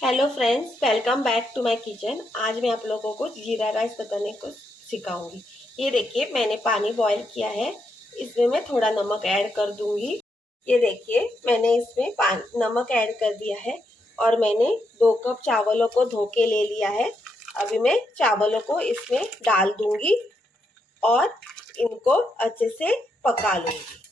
Hello friends, welcome back to my kitchen. आज मैं आप लोगों को जीरा राइस बनाने को सिखाऊंगी। ये देखिए, मैंने पानी बॉईल किया है। इसमें मैं थोड़ा नमक ऐड कर दूंगी। ये देखिए, मैंने इसमें नमक ऐड कर दिया है और मैंने 2 कप चावलों को धो के ले लिया है। अभी मैं चावलों को इसमें डाल दूंगी और इनको अच्छे से पका लूंगी।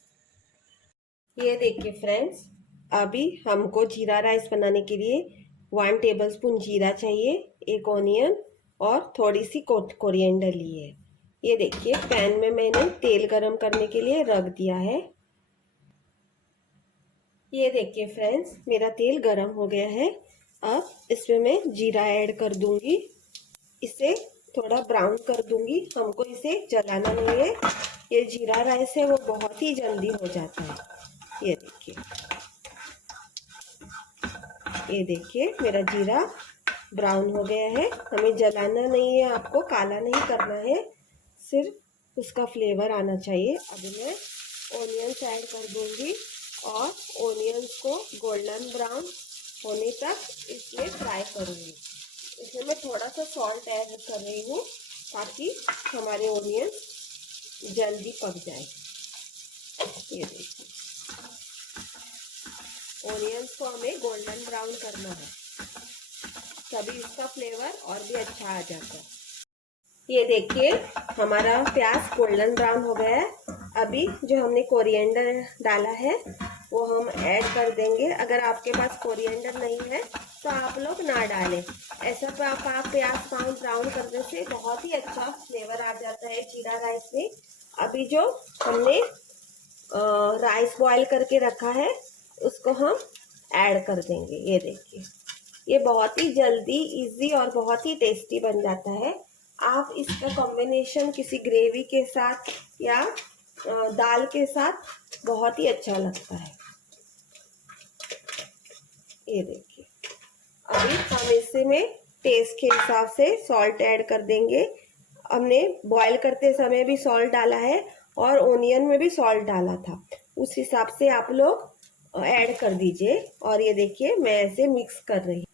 ये देखिए फ्रेंड्स, अभी हमको जीरा राइस बनाने के लिए 1 टेबलस्पून जीरा चाहिए, 1 ऑनियन और थोड़ी सी कोरिएंडर ली है। ये देखिए, पैन में मैंने तेल गरम करने के लिए रख दिया है। ये देखिए फ्रेंड्स, मेरा तेल गरम हो गया है। अब इसमें मैं जीरा ऐड कर दूंगी। इसे थोड़ा ब्राउन कर दूंगी, हमको इसे जलाना नहीं है। ये जीरा राइस है वो बहुत ही जल्दी हो जाता है। ये देखिए मेरा जीरा ब्राउन हो गया है। हमें जलाना नहीं है, आपको काला नहीं करना है, सिर्फ उसका फ्लेवर आना चाहिए। अभी मैं ऑनियंस ऐड कर दूंगी और ऑनियंस को गोल्डन ब्राउन होने तक इसमें फ्राई करूंगी। इसमें मैं थोड़ा सा सॉल्ट ऐड कर रही हूँ ताकि हमारे ऑनियंस जल्दी पक जाए। ये देखिए, ऑनियंस को हमें गोल्डन ब्राउन करना है, तभी इसका फ्लेवर और भी अच्छा आ जाता है। ये देखिए, हमारा प्याज गोल्डन ब्राउन हो गया है। अभी जो हमने कोरिएंडर डाला है वो हम ऐड कर देंगे। अगर आपके पास कोरिएंडर नहीं है तो आप लोग ना डालें। ऐसा तो आप प्याज ब्राउन करने से बहुत ही अच्छा फ्लेवर आ जाता है जीरा राइस में। अभी जो हमने राइस बॉईल करके रखा है उसको हम ऐड कर देंगे। ये देखिए, ये बहुत ही जल्दी, इजी और बहुत ही टेस्टी बन जाता है। आप इसका कॉम्बिनेशन किसी ग्रेवी के साथ या दाल के साथ बहुत ही अच्छा लगता है। ये देखिए, अभी हम इसमें टेस्ट के हिसाब से सॉल्ट ऐड कर देंगे। हमने बॉईल करते समय भी सॉल्ट डाला है और ओनियन में भी सॉल्ट डाला था, उस हिसाब से आप लोग ऐड कर दीजिए। और ये देखिए, मैं ऐसे मिक्स कर रही हूँ।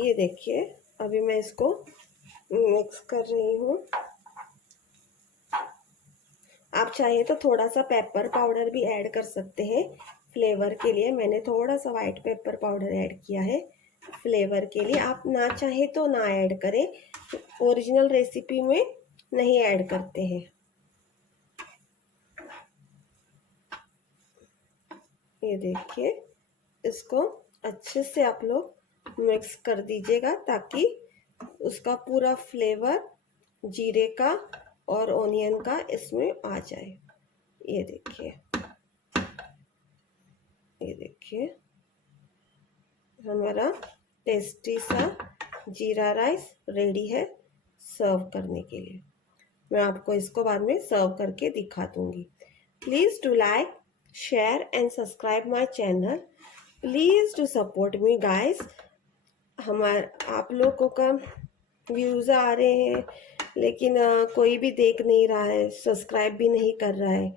ये देखिए, अभी मैं इसको मिक्स कर रही हूँ। आप चाहे तो थोड़ा सा पेपर पाउडर भी ऐड कर सकते हैं फ्लेवर के लिए। मैंने थोड़ा सा वाइट पेपर पाउडर ऐड किया है फ्लेवर के लिए। आप ना चाहे तो ना ऐड करें, ओरिजिनल रेसिपी में नहीं ऐड करते हैं। ये देखिए, इसको अच्छे से आप लोग मिक्स कर दीजिएगा ताकि उसका पूरा फ्लेवर जीरे का और ऑनियन का इसमें आ जाए। ये देखिए, ये देखिए, हमारा टेस्टी सा जीरा राइस रेडी है सर्व करने के लिए। मैं आपको इसको बाद में सर्व करके दिखा दूंगी। Please do like, share and subscribe my channel. Please do support me guys. आप लोगों का व्यूज़ आ रहे हैं लेकिन कोई भी देख नहीं रहा है, सब्सक्राइब भी नहीं कर रहा है।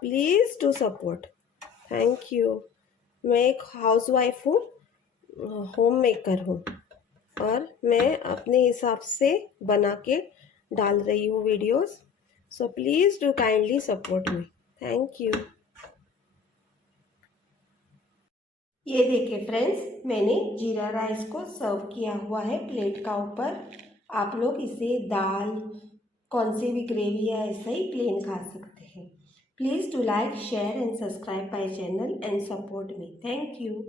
Please do support. Thank you. मैं एक हाउसवाइफ हूँ, होम मेकर हूँ और मैं अपने हिसाब से बना के डाल रही हूँ videos. So please do kindly support me. Thank you. ये देखिए फ्रेंड्स, मैंने जीरा राइस को सर्व किया हुआ है प्लेट का ऊपर। आप लोग इसे दाल, कौन सी भी ग्रेवी या ऐसा ही प्लेन खा सकते हैं। Please do like, share and subscribe my channel and support me. Thank you.